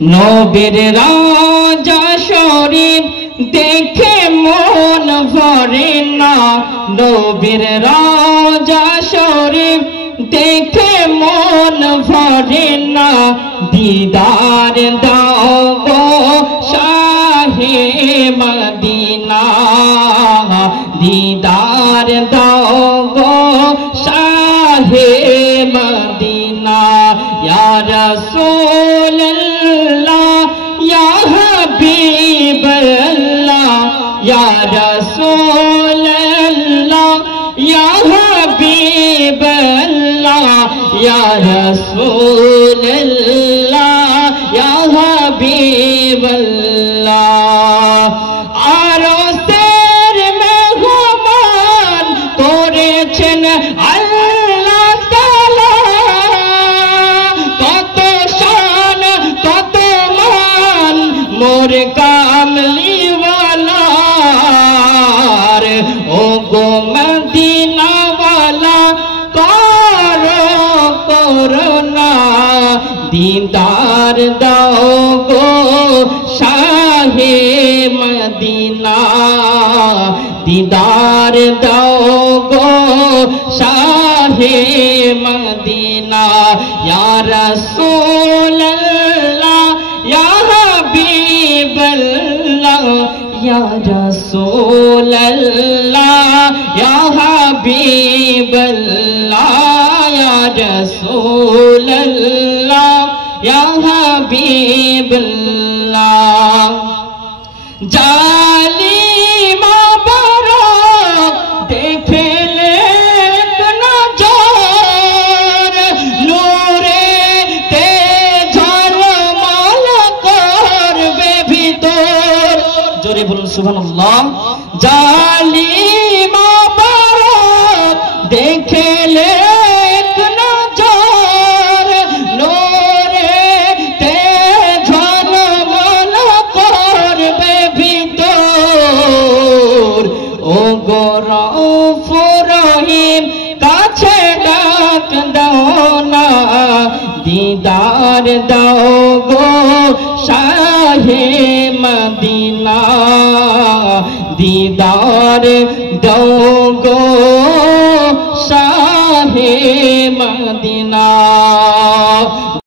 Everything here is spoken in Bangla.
নবীর রাজা শরীফ দেখে মন ভরে না, নবীর রাজা শরীফ দেখে মন ভরে না, দিদার দাও গো শাহে মদিনা, দিদার দাও গো শাহে মদিনা। ইয়া রাসূলুল্লাহ ইয়া হাবিবাল্লাহ, ইয়া রাসূলুল্লাহ ইয়া হাবিবাল্লাহ, ইয়া রাসূলুল্লাহ ইয়া হাবিবাল্লাহ। আরশের মেহমান করেছেন আল্লাহ তাআলা, কত শান কত মান মোর কামলিওয়ালার, ও গো মদিনাওয়ালা করো করুণা, দিদার দাও গো শাহে মদিনা, দিদার দাও গো শাহে মদিনা। ইয়া রাসূলুল্লাহ ইয়া হাবিবাল্লাহ, ইয়া রাসূলুল্লাহ ইয়া হাবিবাল্লাহ, ইয়া রাসূলুল্লাহ ইয়া হাবিবাল্লাহ। জালিমা বারক দেখলে এক নজর, নূরে তে ঝলমল করবে ভিতর, জোরে বলুন সুবহানাল্লাহ। জালিমা বারক দেখলে এক নজর, নূরে তে ঝলমল করবে ভিতর, ও গো রউফুর রহিম কাছে ডাক দাও না, দিদার দাও গো শাহে মদিনা, দিদার দাও গো